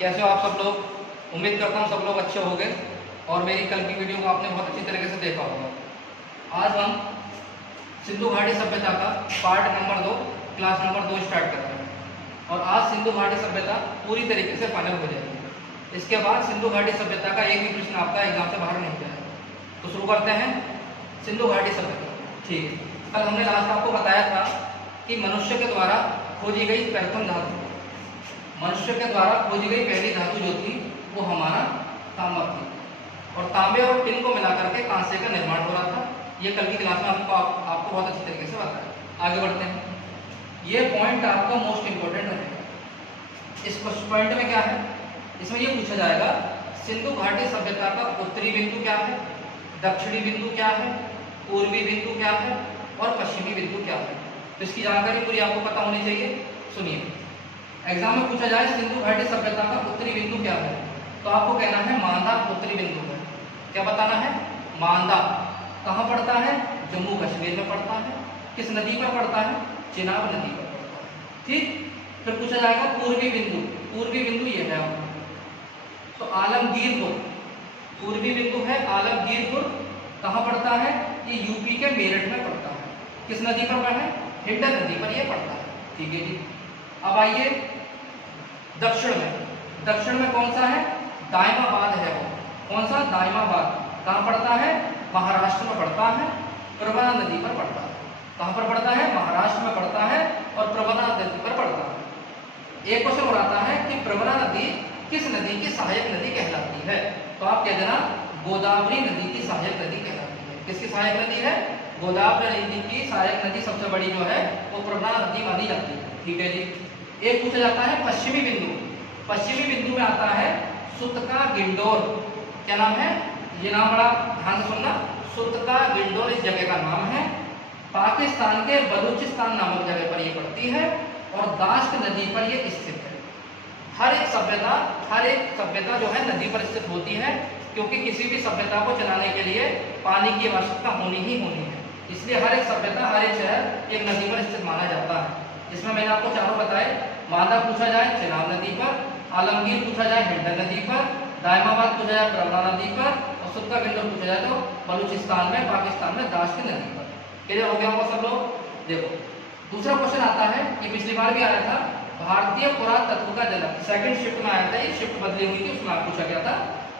कैसे हो आप सब लोग? उम्मीद करता हूँ सब लोग अच्छे होंगे और मेरी कल की वीडियो को आपने बहुत अच्छी तरीके से देखा होगा। आज हम सिंधु घाटी सभ्यता का part number 2 class number 2 start कर रहे हैं और आज सिंधु घाटी सभ्यता पूरी तरीके से फाइनल हो जाएगी। इसके बाद सिंधु घाटी सभ्यता का एक भी प्रश्न आपका एग्जाम से बाहर नहीं जाएगा। तो शुरू करते हैं सिंधु घाटी सभ्यता। ठीक है, कल हमने लास्ट आपको बताया था कि मनुष्य के द्वारा खोजी गई प्रथम धातु, मनुष्य के द्वारा खोजी गई पहली धातु जो थी वो हमारा तांबा थी और तांबे और टिन को मिलाकर के कांसे का निर्माण हो रहा था। ये कल की क्लास में आपको बहुत अच्छी तरीके से बताया। आगे बढ़ते हैं, ये पॉइंट आपका मोस्ट इंपोर्टेंट रहेगा। इस पॉइंट में क्या है, इसमें ये पूछा जाएगा सिंधु घाटी सभ्यता का उत्तरी बिंदु क्या है, दक्षिणी बिंदु क्या है, पूर्वी बिंदु क्या है और पश्चिमी बिंदु क्या है। तो इसकी जानकारी पूरी आपको पता होनी चाहिए। सुनिए, एग्जाम में पूछा जाए सिंधु घाटी सभ्यता का उत्तरी बिंदु क्या है, तो आपको कहना है मांदा उत्तरी बिंदु है। क्या बताना है? मांदा कहाँ पड़ता है? जम्मू कश्मीर में पड़ता है। किस नदी पर पड़ता है? चिनाब नदी पर पड़ता है। ठीक, फिर पूछा जाएगा पूर्वी बिंदु। पूर्वी बिंदु ये है तो आलमगीरपुर, पूर्वी बिंदु है आलमगीरपुर। कहाँ पड़ता है? ये यूपी के मेरठ में पड़ता है। किस नदी पर है? हिंडन नदी पर यह पड़ता है। ठीक है जी। अब आइए दक्षिण में। दक्षिण में कौन सा है? दायमाबाद है वो। कौन सा? दायमाबाद। कहाँ पड़ता है? महाराष्ट्र में पड़ता है, प्रवरा नदी पर पड़ता है। कहाँ पर पड़ता है? महाराष्ट्र में पड़ता है और प्रवरा नदी पर पड़ता है। एक क्वेश्चन और आता है कि प्रवरा नदी किस नदी की सहायक नदी कहलाती है, तो आप कह देना गोदावरी नदी की सहायक नदी कहलाती है। किसकी सहायक नदी है? गोदावरी नदी की सहायक नदी सबसे बड़ी जो है वो प्रवरा नदी मानी जाती है। ठीक है जी। एक पूछा जाता है पश्चिमी बिंदु। पश्चिमी बिंदु में आता है सुतका गिंडोर। क्या नाम है? ये नाम बड़ा ध्यान से सुनना। सुतका गिंडोर इस जगह का नाम है। पाकिस्तान के बलूचिस्तान नामक जगह पर यह पड़ती है और दाश्त नदी पर यह स्थित है। हर एक सभ्यता जो है नदी पर स्थित होती है, क्योंकि किसी भी सभ्यता को चलाने के लिए पानी की आवश्यकता होनी ही होनी है। इसलिए हर एक सभ्यता, हर एक शहर एक नदी पर स्थित माना जाता है। इसमें मैंने आपको चारों बताए। मांदा पूछा जाए चिनाब नदी पर, आलमगीर पूछा जाए हिंडन नदी पर, दायमाबाद पूछा जाए प्रवरा नदी पर और सुतका गिंडोर पूछा जाए तो बलूचिस्तान में, पाकिस्तान में दाश्त नदी पर। क्लियर हो गया होगा सब लोग? देखो दूसरा क्वेश्चन आता है, ये पिछली बार भी आया था। भारतीय पुरातत्व का जनक, सेकंड शिफ्ट में आया था, ये शिफ्ट बदली हुई थी, उसमें पूछा गया था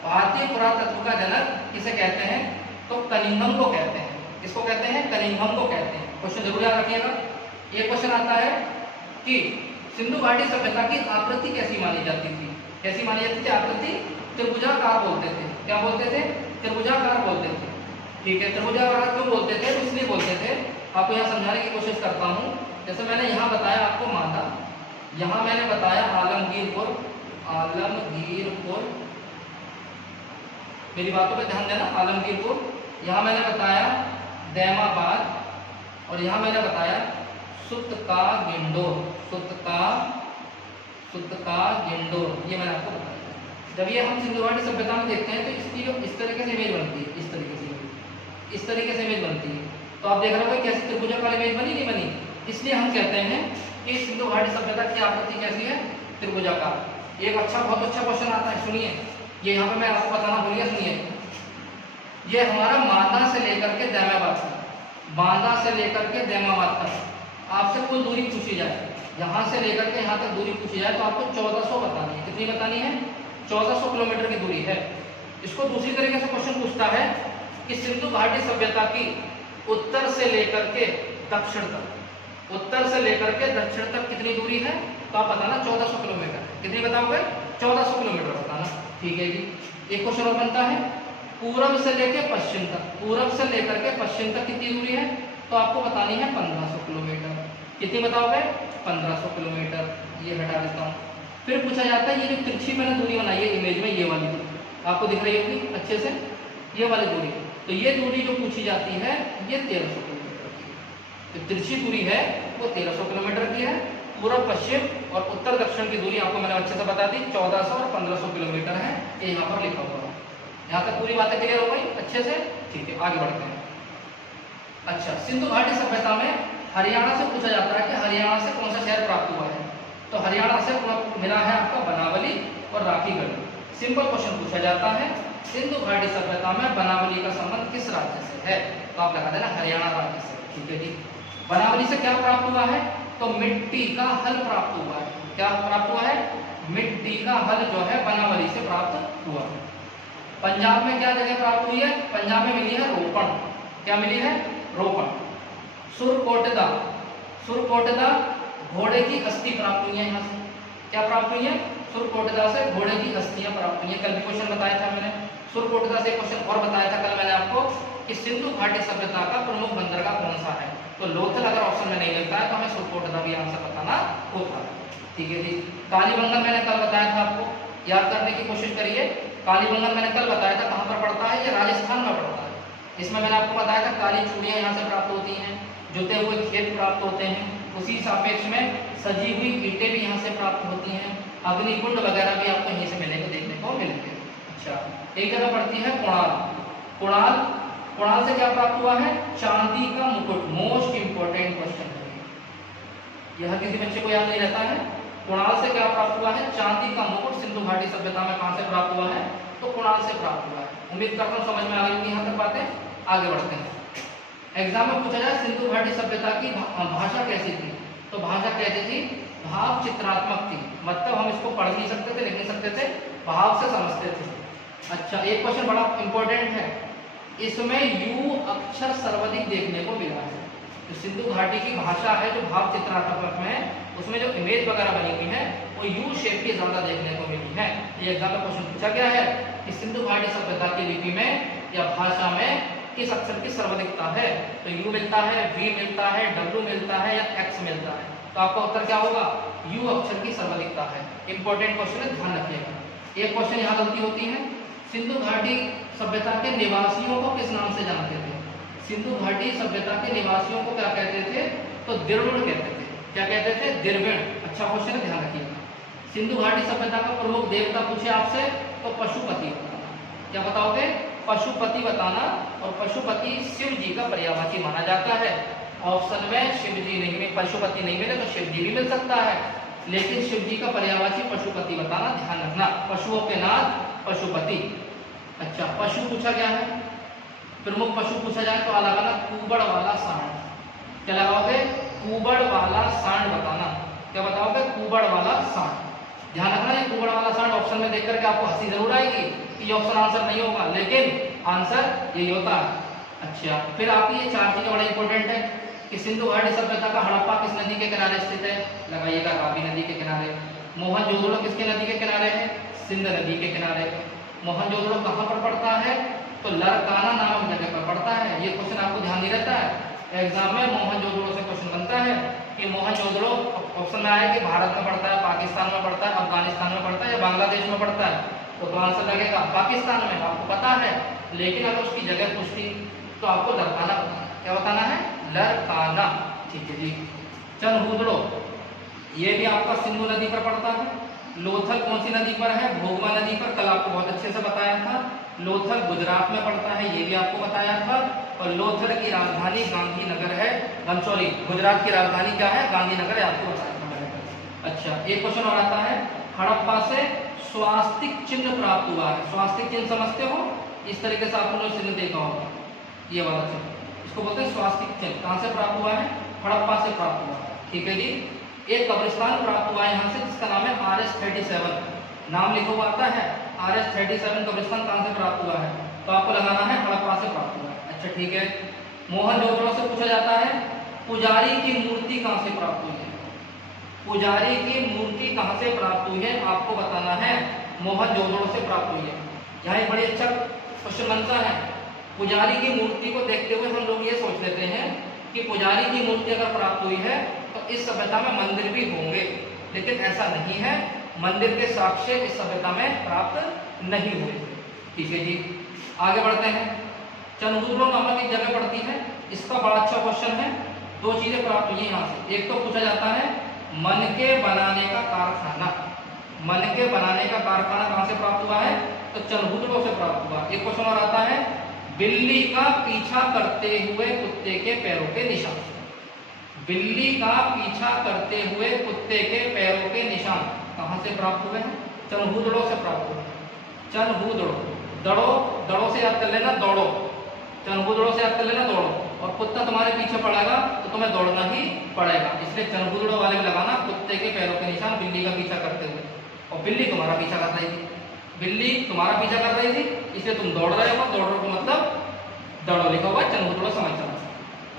भारतीय पुरातत्व का जनक किसे कहते हैं, तो कनिंघम को कहते हैं। किसको कहते हैं? कनिंघम को कहते हैं। क्वेश्चन जरूर याद रखिएगा। एक क्वेश्चन आता है कि सिंधु घाटी सभ्यता की आकृति कैसी मानी जाती थी? कैसी मानी जाती थी आकृति? त्रिभुजाकार बोलते थे। क्या बोलते थे? त्रिभुजाकार बोलते थे। ठीक है, त्रिभुजाकार क्यों बोलते थे? इसलिए बोलते थे, आपको यहाँ समझाने की कोशिश करता हूँ। जैसे मैंने यहाँ बताया आपको मांदा, यहाँ मैंने बताया आलमगीरपुर, आलमगीरपुर, मेरी बातों पे ध्यान देना। आलमगीरपुर, यहाँ मैंने बताया दैमाबाद और यहाँ मैंने बताया सुतका गिंडोर। सुतका गिंडोर, ये मैंने आपको बताया। जब ये हम सिंधु घाटी सभ्यता में देखते हैं तो इसकी जो इस तरीके से इमेज बनती है, इस तरीके से इमेज बनती है। तो आप देख रहे हो कैसे त्रिभुजाकार इमेज बनी, नहीं बनी? इसलिए हम कहते हैं कि सिंधु घाटी सभ्यता की आकृति कैसी है? त्रिभुजाकार। एक बहुत अच्छा क्वेश्चन आता है, सुनिए। ये यहाँ पे मैं आपको बताना भूल गया, सुनिए। ये हमारा मांदा से लेकर के दैमाबाद तक, मांदा से लेकर के दैमाबाद तक आपसे कुल दूरी पूछी जाए, यहाँ से लेकर के यहाँ तक दूरी पूछी जाए तो आपको 1400 बतानी है। कितनी बतानी है? 1400 किलोमीटर की दूरी है। इसको दूसरी तरीके से क्वेश्चन पूछता है कि सिंधु घाटी सभ्यता की उत्तर से लेकर के दक्षिण तक, उत्तर से लेकर के दक्षिण तक कितनी दूरी है, तो आप बताना 1400 किलोमीटर। कितनी बताओगे? 1400 किलोमीटर बताना। ठीक है जी। एक क्वेश्चन और बनता है पूरब से लेकर पश्चिम तक, पूरब से लेकर के पश्चिम तक कितनी दूरी है, तो आपको बतानी है 1500 किलोमीटर। कितनी बताओगे? 1500 किलोमीटर। ये हटा देता हूँ। फिर पूछा जाता है ये जो तिरछी मैंने दूरी बनाई है इमेज में, ये वाली आपको दिख रही होगी अच्छे से, ये वाली दूरी। तो ये दूरी जो पूछी जाती है ये 1300 किलोमीटर की है। जो तिरछी दूरी है वो 1300 किलोमीटर की है। पूर्व पश्चिम और उत्तर दक्षिण की दूरी आपको मैंने अच्छे से बता दी, 1400 और 1500 किलोमीटर है। ये यहाँ पर लिखा हुआ है। यहाँ तक पूरी बातें क्लियर हो गई अच्छे से? ठीक है, आगे बढ़ते हैं। अच्छा, सिंधु घाटी सभ्यता में हरियाणा से पूछा जाता है कि हरियाणा से कौन सा शहर प्राप्त हुआ है, तो हरियाणा से मिला है आपका बनावली और राखी गढ़ी। सिंपल क्वेश्चन पूछा जाता है, सिंधु घाटी सभ्यता में बनावली का संबंध किस राज्य से है? तो आप लगा देना हरियाणा राज्य से। ठीक है जी। बनावली से क्या प्राप्त हुआ है? तो मिट्टी का हल प्राप्त हुआ है। क्या प्राप्त हुआ है? मिट्टी का हल जो है बनावली से प्राप्त हुआ है। पंजाब में क्या जगह प्राप्त हुई है? पंजाब में मिली है रोपण। क्या मिली है? रोपण। सुरकोटदा, सुरकोटदा घोड़े की अस्थि प्राप्त हुई है। यहाँ से क्या प्राप्त हुई है? सुरकोटदा से घोड़े की अस्थियां प्राप्त हुई है। कल भी क्वेश्चन बताया था मैंने, सुरकोटदा से क्वेश्चन और बताया था कल मैंने आपको कि सिंधु घाटी सभ्यता का प्रमुख बंदरगाह कौन सा है? तो लोथल अगर ऑप्शन में नहीं मिलता है तो हमें सुरकोटदा भी आंसर बताना होगा। ठीक है जी। कालीबंगन मैंने कल बताया था, आपको याद करने की कोशिश करिए। कालीबंगन मैंने कल बताया था कहाँ पर पड़ता है? ये राजस्थान में पड़ता है। इसमें मैंने आपको बताया था काली चूड़ियां यहाँ से प्राप्त होती हैं, जुते हुए खेत प्राप्त होते हैं, उसी सापेक्ष में सजी हुई ईंटें भी यहाँ से प्राप्त होती हैं, अग्निकुंड वगैरह भी आपको यहीं से मिलेंगे, देखने को मिलेंगे। अच्छा, एक जगह पड़ती है कुणाल। कुणाल, कुणाल से क्या प्राप्त हुआ है? चांदी का मुकुट। मोस्ट इंपोर्टेंट क्वेश्चन है यह, किसी बच्चे को याद नहीं रहता है। कुणाल से क्या प्राप्त हुआ है? चांदी का मुकुट सिंधु घाटी सभ्यता में कहां से प्राप्त हुआ है? तो कुणाल से प्राप्त हुआ है। उम्मीद करता हूं समझ में आ गई होगी यहाँ तक बातें। आगे बढ़ते हैं। एग्जाम में पूछा जाए सिंधु घाटी सभ्यता की भाषा कैसी थी? तो भाषा कैसी थी? भाव चित्रात्मक थी। मतलब हम इसको पढ़ नहीं सकते थे, लिख नहीं सकते थे, भाव से समझते थे। अच्छा, एक क्वेश्चन बड़ा इंपॉर्टेंट है, इसमें यू अक्षर सर्वाधिक देखने को मिला है। जो सिंधु घाटी की भाषा है जो भाव चित्रात्मक में, उसमें जो इमेज वगैरह बनी हुई है वो यू शेप की ज्यादा देखने को मिली है। ये एग्जाम में क्वेश्चन पूछा गया है कि सिंधु घाटी सभ्यता की लिपि में या भाषा में किस अक्षर की सर्वाधिकता है? तो यू मिलता है, वी मिलता है, डब्ल्यू मिलता है या एक्स मिलता है? तो आपका उत्तर क्या होगा? यू अक्षर की सर्वाधिकता है। इंपॉर्टेंट क्वेश्चन है, ध्यान रखिएगा। एक क्वेश्चन यहाँ गलती होती है, सिंधु घाटी सभ्यता के निवासियों को किस नाम से जानते थे? सिंधु घाटी सभ्यता के निवासियों को क्या कहते थे? तो दिरविण कहते थे। क्या कहते थे? दिरविण। अच्छा क्वेश्चन है, ध्यान रखिएगा। सिंधु घाटी सभ्यता का प्रमुख देवता पूछे आपसे तो पशुपति बताना। क्या बताओगे? पशुपति बताना। और पशुपति शिव जी का पर्यायवाची माना जाता है। ऑप्शन में शिव जी नहीं, पशुपति नहीं मिले तो शिव जी भी मिल सकता है, लेकिन शिव जी का पर्यायवाची पशुपति बताना, ध्यान रखना। पशुओं के नाथ पशुपति। अच्छा, पशु पूछा गया है, प्रमुख पशु पूछा जाए तो अलग अलग कुबड़ वाला सांड। क्या लगाओगे? कुबड़ वाला सांड बताना। क्या बताओगे? कुबड़ वाला सांड। ध्यान रखना, ये कुबड़ वाला सांड ऑप्शन में देख करके आपको हंसी जरूर आएगी कि ये ऑप्शन आंसर नहीं होगा, लेकिन आंसर यही होता है। अच्छा, फिर आपकी ये चार चीजें बड़ा इंपॉर्टेंट है कि सिंधु घाटी सभ्यता का हड़प्पा किस नदी के किनारे स्थित है? लगाइएगा, रावी नदी के किनारे। मोहनजोदड़ो किसके नदी के किनारे है? सिंध नदी के किनारे। मोहनजोदड़ो कहाँ पर पड़ता है? तो लरकाना नामक जगह पर पड़ता है। ये क्वेश्चन आपको ध्यान नहीं रहता है, एग्जाम में मोहनजोदड़ो से क्वेश्चन बनता है कि मोहनजोदड़ो ऑप्शन में आया कि भारत में पड़ता है, पाकिस्तान में पड़ता है, अफगानिस्तान में पड़ता है या बांग्लादेश में पड़ता है? तो आंसर लगेगा पाकिस्तान में, आपको पता है। लेकिन अगर उसकी जगह पूछती तो आपको लरकाना बताना। क्या बताना है? लरकाना। ठीक है जी। चनहुदड़ो, ये भी आपका सिंधु नदी पर पड़ता है। लोथल कौन सी नदी पर है? भोगवा नदी पर। कल आपको बहुत अच्छे से बताया था। लोथल गुजरात में पड़ता है, ये भी आपको बताया था। और लोथल की राजधानी गांधीनगर है। सॉरी, गुजरात की राजधानी क्या है? गांधीनगर है, आपको बताया था। अच्छा, एक क्वेश्चन और आता है, हड़प्पा से स्वास्तिक चिन्ह प्राप्त हुआ है। स्वास्तिक चिन्ह समझते हो? इस तरीके से आपने चिन्ह देखा होगा, ये वाला चिन्ह, इसको बोलते हैं स्वास्तिक चिन्ह। कहां से प्राप्त हुआ है? हड़प्पा से प्राप्त हुआ है। ठीक है जी। एक कब्रिस्तान प्राप्त हुआ है यहाँ से, जिसका नाम है RS-37। नाम लिखा हुआ आता है RS-37 कब्रिस्तान कहां से प्राप्त हुआ है? तो आपको लगाना है हड़प्पा से प्राप्त हुआ है। अच्छा ठीक है। मोहनजोदड़ो से पूछा जाता है पुजारी की मूर्ति कहां से प्राप्त हुई है? पुजारी की मूर्ति कहां से प्राप्त हुई है? आपको बताना है मोहनजोदड़ो से प्राप्त हुई है। यहाँ एक बड़ी अच्छा क्वेश्चन बनता है। पुजारी की मूर्ति को देखते हुए हम लोग ये सोच लेते हैं कि पुजारी की मूर्ति अगर प्राप्त हुई है तो इस सभ्यता में मंदिर भी होंगे, लेकिन ऐसा नहीं है। मंदिर के साक्ष्य इस सभ्यता में प्राप्त नहीं हुए। ठीक है जी, आगे बढ़ते हैं। चनहुदड़ो नामक एक जगह पड़ती है, इसका बड़ा अच्छा क्वेश्चन है। दो चीजें प्राप्त हुई यहाँ से। एक तो पूछा जाता है मन के बनाने का कारखाना। मन के बनाने का कारखाना कहां से प्राप्त हुआ है? तो चनहुदड़ो से प्राप्त हुआ। एक क्वेश्चन और आता है बिल्ली का पीछा करते हुए कुत्ते के पैरों के निशान। बिल्ली का पीछा करते हुए कुत्ते के पैरों के निशान कहां से प्राप्त हुए हैं? चनहूदड़ों से प्राप्त हुए। चनहूदड़ों, दड़ो, दड़ों से याद कर लेना दौड़ो, चनहूदड़ों से याद कर लेना दौड़ो। और कुत्ता तुम्हारे पीछे पड़ेगा तो तुम्हें दौड़ना ही पड़ेगा, इसलिए चनहूदड़ों वाले में लगाना कुत्ते के पैरों के निशान बिल्ली का पीछा करते हुए। और बिल्ली तुम्हारा पीछा कर रही थी, बिल्ली तुम्हारा पीछा कर रही थी, इसलिए तुम दौड़ रहे हो, दौड़ रहे हो मतलब दौड़ो लिखा हुआ चनहूदड़ों समझ जाना।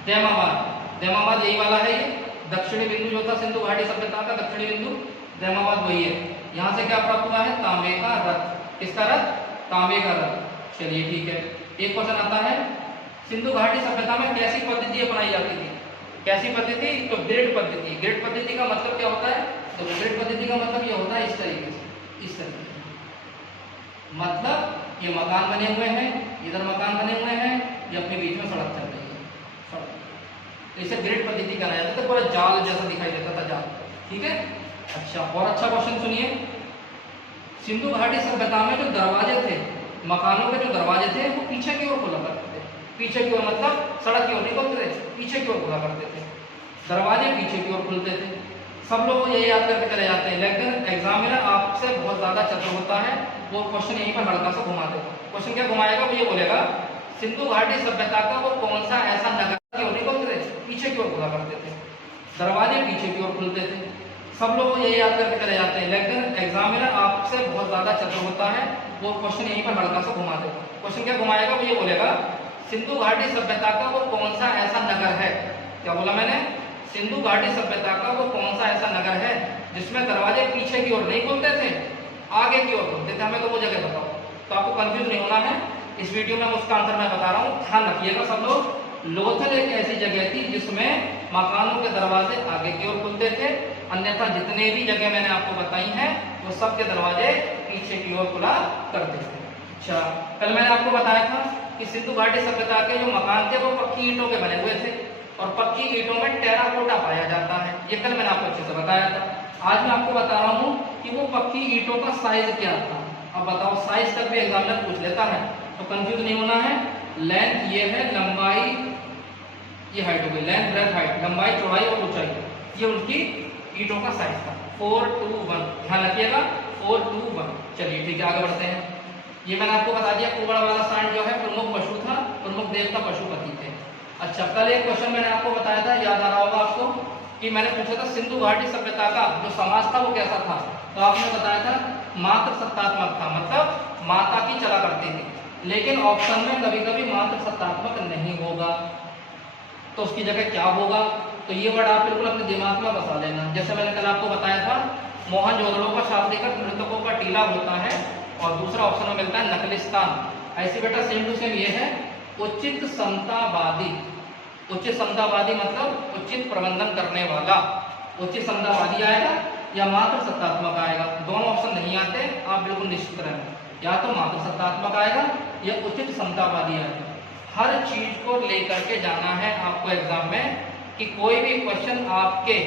दैमाबाद, दैमाबाद यही वाला है, ये दक्षिणी बिंदु जो था सिंधु घाटी सभ्यता का दक्षिणी बिंदु, दैमाबाद वही है। यहाँ से क्या प्राप्त हुआ है? तांबे का रथ। किसका रथ? तांबे का रथ। चलिए ठीक है। एक क्वेश्चन आता है, सिंधु घाटी सभ्यता में कैसी पद्धति अपनाई जाती थी? कैसी पद्धति? तो ग्रिड पद्धति। ग्रिड पद्धति का मतलब क्या होता है? तो ग्रिड पद्धति का मतलब ये होता है इस तरीके से, इस तरीके से, मतलब ये मकान बने हुए हैं, इधर मकान बने हुए हैं, ये अपने बीच में सड़क चल रही है, सड़क, तो इसे ग्रिड पद्धति कहा जाता था। पूरा जाल जैसा दिखाई देता था, जाल। ठीक है। अच्छा, और अच्छा क्वेश्चन सुनिए, सिंधु घाटी सभ्यता में जो दरवाजे थे, मकानों के जो दरवाजे थे वो पीछे की ओर खुला करते थे। पीछे की ओर मतलब सड़क की ओर नहीं खोलते थे, पीछे की ओर खुला करते थे, दरवाजे पीछे की ओर खुलते थे। सब लोग ये याद करके चले जाते हैं, लेकिन एग्जामिनर आपसे बहुत ज्यादा चतुर होता है, वो क्वेश्चन यहीं पर हल्का सा घुमा देगा। क्वेश्चन क्या घुमाएगा? वो ये बोलेगा, सिंधु घाटी सभ्यता का वो कौन सा ऐसा नगर की ओर नहीं खोलते थे, पीछे की ओर खुला करते थे, दरवाजे पीछे की ओर खुलते थे। सब लोग ये याद करके चले जाते हैं, लेकिन एग्जामिनर आपसे बहुत ज्यादा चतुर होता है, वो क्वेश्चन यहीं पर हल्का सा घुमा देगा। क्वेश्चन क्या घुमाएगा? वो ये बोलेगा, सिंधु घाटी सभ्यता का वो कौन सा ऐसा नगर है, क्या बोला मैंने? सिंधु घाटी सभ्यता का वो कौन सा ऐसा नगर है जिसमें दरवाजे पीछे की ओर नहीं खुलते थे, आगे की ओर खुलते थे? हमें तो वो जगह बताओ। तो आपको कंफ्यूज नहीं होना है, इस वीडियो में उसका आंसर मैं बता रहा हूँ, ध्यान रखिएगा सब लोग। लोथल एक ऐसी जगह थी जिसमें मकानों के दरवाजे आगे की ओर खुलते थे, अन्यथा जितने भी जगह मैंने आपको बताई हैं वो सब के दरवाजे पीछे की ओर खुला करते थे। अच्छा, कल मैंने आपको बताया था कि सिंधु घाटी सभ्यता के जो मकान थे वो पक्की ईंटों के बने हुए थे, और पक्की ईंटों में टेराकोटा पाया जाता है, ये कल मैंने आपको अच्छे से बताया था। आज मैं आपको बता रहा हूँ कि वो पक्की ईंटों का साइज क्या था। अब बताओ, साइज तक भी एग्जामिनर पूछ लेता है, तो कंफ्यूज नहीं होना है। लेंथ ये है, लंबाई ये हाइट हो गई, लेंथ ब्रेथ हाइट, लंबाई चौड़ाई और ऊंचाई, ये उनकी ईंटों का साइज था। 4 to 1, ध्यान रखिएगा 4 to 1। चलिए ठीक है, आगे बढ़ते हैं। ये मैंने आपको बता दिया, कुबड़ वाला सांड जो है प्रमुख पशु था, प्रमुख देवता पशुपति थे। अच्छा, कल एक क्वेश्चन मैंने आपको बताया था, याद आ रहा होगा आपको, कि मैंने पूछा था सिंधु घाटी सभ्यता का जो समाज था वो कैसा था, तो आपने बताया था मात्र सत्तात्मक था, मतलब माता की चला करती थी। लेकिन ऑप्शन में कभी कभी मात्र सत्तात्मक नहीं होगा, तो उसकी जगह क्या होगा? तो ये वर्ड आप बिल्कुल अपने दिमाग में बसा लेना। जैसे मैंने कल आपको बताया था, मोहनजोदड़ो का शास्त्रीकृत मृतकों का टीला होता है, और दूसरा ऑप्शन में मिलता है नकलिस्तान। ऐसे बेटा सेम टू सेम ये है उचित समतावादी। उचित समतावादी मतलब उचित प्रबंधन करने वाला, उचित समतावादी आएगा या मात्र सत्तात्मक आएगा, दोनों ऑप्शन नहीं आते, आप बिल्कुल निश्चित रहें, या तो मात्र सत्तात्मक आएगा या उचित समतावादी आएगा। हर चीज को लेकर के जाना है आपको एग्जाम में, कि कोई भी क्वेश्चन आपके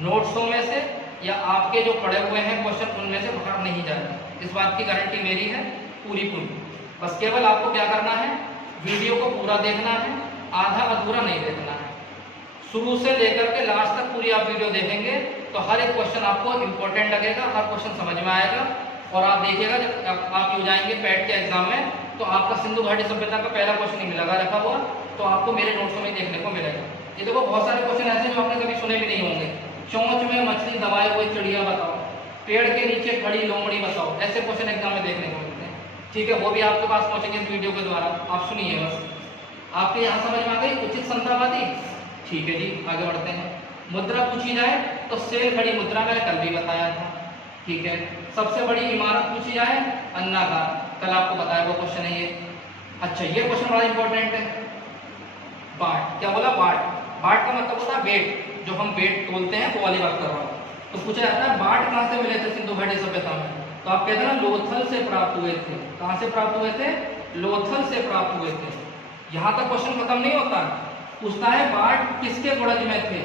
नोट्सों में से या आपके जो पढ़े हुए हैं क्वेश्चन उनमें से बाहर नहीं जाएगा, इस बात की गारंटी मेरी है पूरी पूरी। बस केवल आपको क्या करना है, वीडियो को पूरा देखना है, आधा अधूरा नहीं देखना है। शुरू से लेकर के लास्ट तक पूरी आप वीडियो देखेंगे तो हर एक क्वेश्चन आपको इंपॉर्टेंट लगेगा, हर क्वेश्चन समझ में आएगा। और आप देखिएगा जब आप हो जाएंगे पैट के एग्जाम में, तो आपका सिंधु घाटी सभ्यता का पहला क्वेश्चन ही मिलेगा रखा हुआ, तो आपको मेरे नोट्सों में देखने को मिलेगा। ये देखो बहुत सारे क्वेश्चन ऐसे जो आपने कभी सुने भी नहीं होंगे। चोंच में मछली दबाए हुए चिड़िया बताओ, पेड़ के नीचे खड़ी लोमड़ी बताओ, ऐसे क्वेश्चन एग्जाम में देखने को मिलते हैं। ठीक है, वो भी आपके पास पहुंचेंगे इस वीडियो के द्वारा, आप सुनिए बस। आपके यहाँ समझ में आ गई उचित समतावादी? ठीक है जी, आगे बढ़ते हैं। मुद्रा पूछी जाए तो सेल खड़ी मुद्रा मैंने कल भी बताया था। ठीक है, सबसे बड़ी इमारत पूछी जाए अन्नाकार, कल आपको बताया वो क्वेश्चन है ये। अच्छा, ये क्वेश्चन बड़ा इंपॉर्टेंट है। बाट, क्या बोला? बाट। बाट का मतलब होता है वेट, जो हम वेट तोलते हैं वो वाली बात कर रहा हूँ। तो पूछा जाता है बाट कहाँ से मिले थे सिंधु घाटी सभ्यता में, तो आप कहते हैं ना लोथल से प्राप्त हुए थे। कहाँ से प्राप्त हुए थे? लोथल से प्राप्त हुए थे। यहाँ तक क्वेश्चन खत्म नहीं होता, पूछता है बाट किसके गुणज में थे,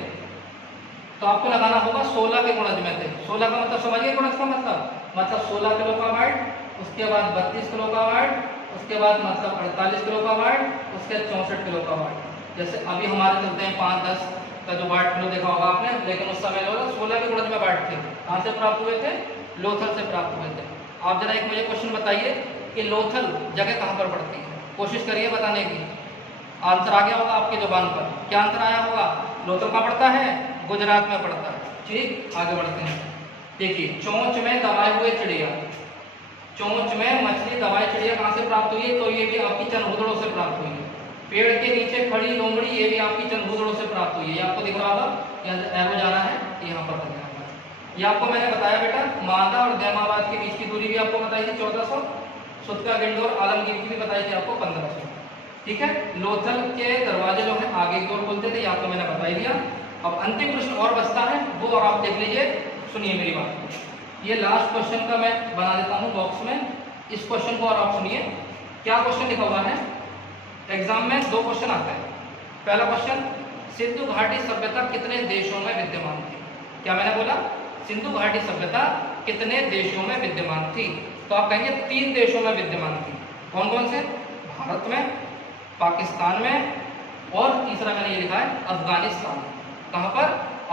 तो आपको लगाना होगा 16 के गुणज में थे। 16 का मतलब समझिए गुणज का मतलब 16 किलो का वाट, उसके बाद 32 किलो का वाट, उसके बाद मतलब 48 किलो का वाट, उसके बाद 64 किलो का वाट। जैसे अभी हमारे चलते हैं 5-10 का जो वाट किलो देखा होगा आपने, लेकिन उस समय जो 16 के गुणज में वाट थे। कहाँ से प्राप्त हुए थे? लोथल से प्राप्त हुए थे। आप जरा एक मुझे क्वेश्चन बताइए कि लोथल जगह कहाँ पर पड़ती है, कोशिश करिए बताने की। आंसर आ गया होगा आपकी जुबान पर। क्या आंसर आया होगा? लोथल कहाँ पड़ता है? गुजरात में पड़ता है। ठीक, आगे बढ़ते हैं। देखिए, चोंच में दबाए हुए चिड़िया, चोंच में मछली दबाई चिड़िया कहाँ से प्राप्त हुई है? तो ये भी आपकी चंदूदड़ों से प्राप्त हुई है। पेड़ के नीचे खड़ी लोमड़ी, ये भी आपकी चंदूदड़ों से प्राप्त हुई है। ये आपको दिख रहा होगा, एरो जा रहा है, यहाँ पर बन रहा है। ये आपको मैंने बताया बेटा, मादा और दैमाबाद के बीच की दूरी भी आपको बताई थी 1400, सुतका गिंड और आलमगीर की भी बताई थी आपको 1500। ठीक है, लोथल के दरवाजे जो है आगे की ओर खुलते थे, ये आपको मैंने बता ही दिया। अब अंतिम प्रश्न और बचता है, वो और आप देख लीजिए, सुनिए मेरी बात। ये लास्ट क्वेश्चन का मैं बना देता हूँ बॉक्स में, इस क्वेश्चन को और आप सुनिए। क्या क्वेश्चन लिखा हुआ है? एग्जाम में 2 क्वेश्चन आते हैं। पहला क्वेश्चन, सिंधु घाटी सभ्यता कितने देशों में विद्यमान थी? क्या मैंने बोला? सिंधु घाटी सभ्यता कितने देशों में विद्यमान थी? तो आप कहेंगे 3 देशों में विद्यमान थी। कौन कौन से? भारत में, पाकिस्तान में, और तीसरा मैंने ये लिखा है अफगानिस्तान। कहाँ पर?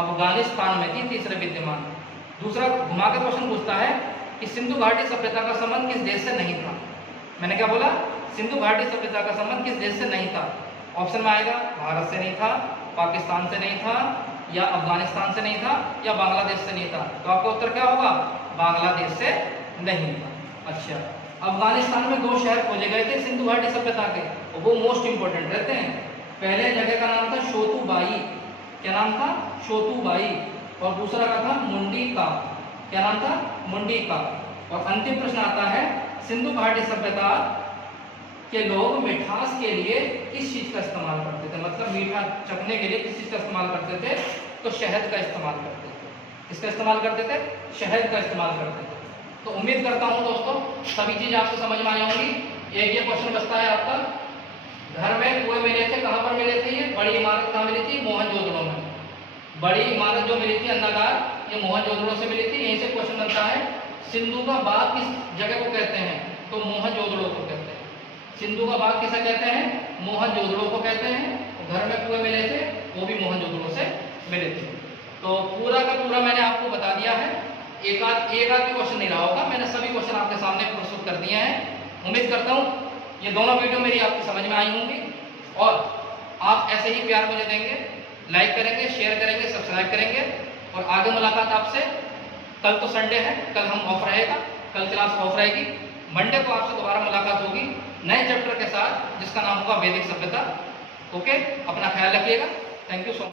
अफगानिस्तान में थी तीसरे विद्यमान। दूसरा घुमा के क्वेश्चन पूछता है कि सिंधु घाटी सभ्यता का संबंध किस देश से नहीं था? मैंने क्या बोला? सिंधु घाटी सभ्यता का संबंध किस देश से नहीं था? ऑप्शन में आएगा भारत से नहीं था, पाकिस्तान से नहीं था, या अफगानिस्तान से नहीं था, या बांग्लादेश से नहीं था। तो आपका उत्तर क्या होगा? बांग्लादेश से नहीं था। अच्छा, अफगानिस्तान में 2 शहर खोजे गए थे सिंधु घाटी सभ्यता के, और वो मोस्ट इंपोर्टेंट रहते हैं। पहले जगह का नाम था शोतुबाई। क्या नाम था? शोतुबाई। और दूसरा का था मुंडी का। क्या नाम था? मुंडी का। और अंतिम प्रश्न आता है, सिंधु घाटी सभ्यता के लोग मिठास के लिए किस चीज का इस्तेमाल करते थे? मतलब मीठा चखने के लिए किस चीज का इस्तेमाल करते थे? तो शहद का इस्तेमाल करते थे। किसका इस्तेमाल करते थे? शहद का इस्तेमाल करते थे। तो उम्मीद करता हूं दोस्तों सभी चीजें आपको समझ में आई होंगी। एक ये क्वेश्चन बचता है आपका, घर में कुएं मिले थे, कहां पर मिले थे? ये बड़ी इमारत कहां मिली थी? मोहनजोदड़ो में। बड़ी इमारत जो मिली थी अंडाकार, ये मोहनजोदड़ो से मिली थी। यहीं से क्वेश्चन बनता है, सिंधु का बाग किस जगह को कहते हैं? तो मोहनजोदड़ो को कहते हैं। सिंधु का बाग किसे कहते हैं? मोहनजोदड़ो को कहते हैं। घर में कुएं मिले थे, वो भी मोहनजोदड़ो से मिले थे। तो पूरा का पूरा मैंने आपको बता दिया है। एक आध भी क्वेश्चन नहीं रहा होगा, मैंने सभी क्वेश्चन आपके सामने प्रस्तुत कर दिए हैं। उम्मीद करता हूँ ये दोनों वीडियो मेरी आपकी समझ में आई होंगी, और आप ऐसे ही प्यार मुझे देंगे, लाइक करेंगे, शेयर करेंगे, सब्सक्राइब करेंगे। और आगे मुलाकात आपसे, कल तो संडे है, कल हम ऑफ रहेगा, कल क्लास ऑफ रहेगी। मंडे को आपसे दोबारा मुलाकात होगी नए चैप्टर के साथ, जिसका नाम होगा वैदिक सभ्यता। ओके, अपना ख्याल रखिएगा। Thank you so much.